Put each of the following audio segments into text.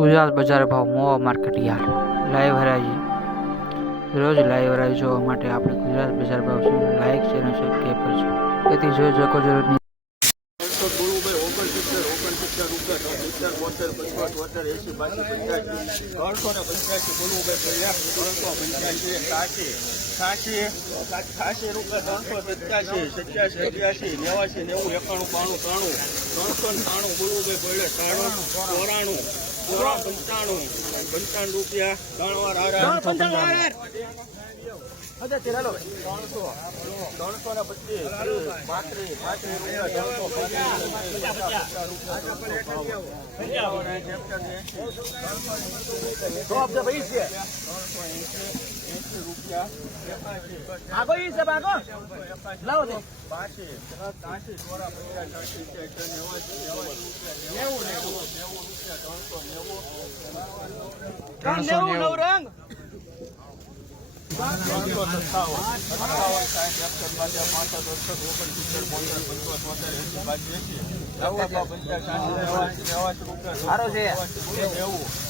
ગુજરાત બજાર ભાવ મોવા market yard live હરાજી. રોજ લાઈવ હરાજી જોવા માટે આપણે ગુજરાત બજાર ભાવ છે. લાઈક છે અને સબસ્ક્રાઈબ કરજો તેથી જોઈ શકો જરૂર ઓગણસિત્તેર રૂપિયા ત્રણસો સત્યાસી સત્યાસી અગિયાસી નેવાસી નેવું એકાણું બાણું ત્રાણું ત્રણસો ત્રાણું ગુરુભાઈ પહેલે ત્રાણું ચોરાણું ચોરા રૂપિયા ત્રણ વાર હારા ત્રણસો ત્રણસો ને પચીસ ત્રીસ, પાંત્રીસ પાંત્રીસ રૂપિયા. ત્રણસો ત્રણસો નેવું ત્રણસો સત્તાવન સત્તાવન સાઠ એકસઠ બાસઠ પાંસઠ અડસઠ ઓગણસિત્તેર બોતેર પંચોતેર બોતેર એસી બાસી એસી નવ્વાણું પંચ્યાસી નેવાસી નેવાસી રૂપિયા નેવું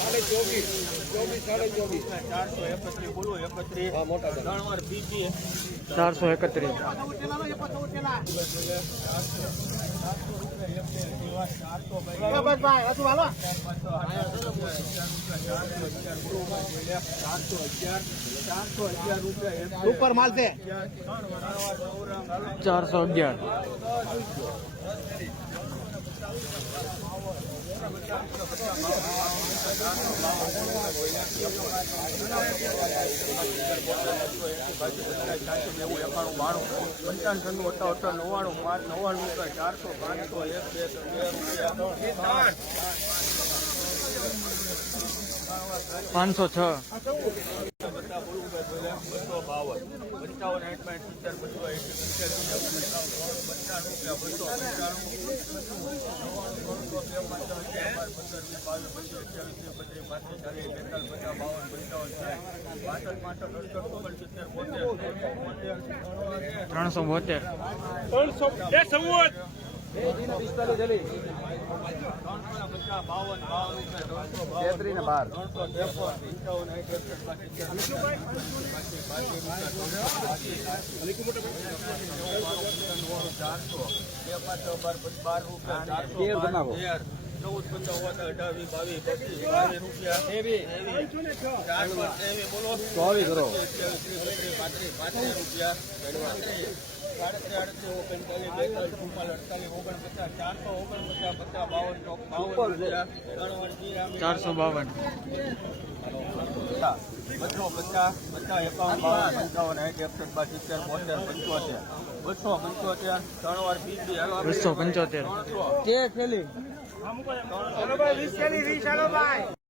બાણું ચોવીસ ચોવીસ સાડે નવ્વાણું ચારસો એકત્રીસ બોલો એકત્રીસ ત્રણ વાર બીજી ચારસો એકત્રીસ. સુપર માલ ચારસો અગિયાર. પંચાવન છન્નું અઠા અઠા નવ્વાણું પાંચ નવ્વાણું રૂપિયા ચારસો પાંચસો એક બે રૂપિયા પાંચસો છ બધા બોલું બસો બાવન પંચાવન આઠ પાંચ સિત્તેર સિત્તેર પંચાણું રૂપિયા બસો પંચાણું. ત્રણસો બોતેર. તેત્રી ને બાર રૂપિયા બનાવો. ચૌદ પંચાવન અઢાવી બાવીસ પચીસ બાવીસ રૂપિયા ચારસો તેવી બોલો ચોવીસ કરો ચારસો બાવન. બસો પચાસ પચાસ એકાવન બાવન પંચાવન એક એકસઠ બાર સિત્તેર બોતેર પંચોતેર બસો પંચોતેર ત્રણ વાર બીજ. બસો પંચોતેર ત્રણસો